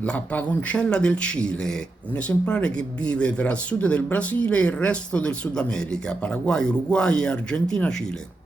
La pavoncella del Cile, un esemplare che vive tra il sud del Brasile e il resto del Sud America, Paraguay, Uruguay e Argentina, Cile.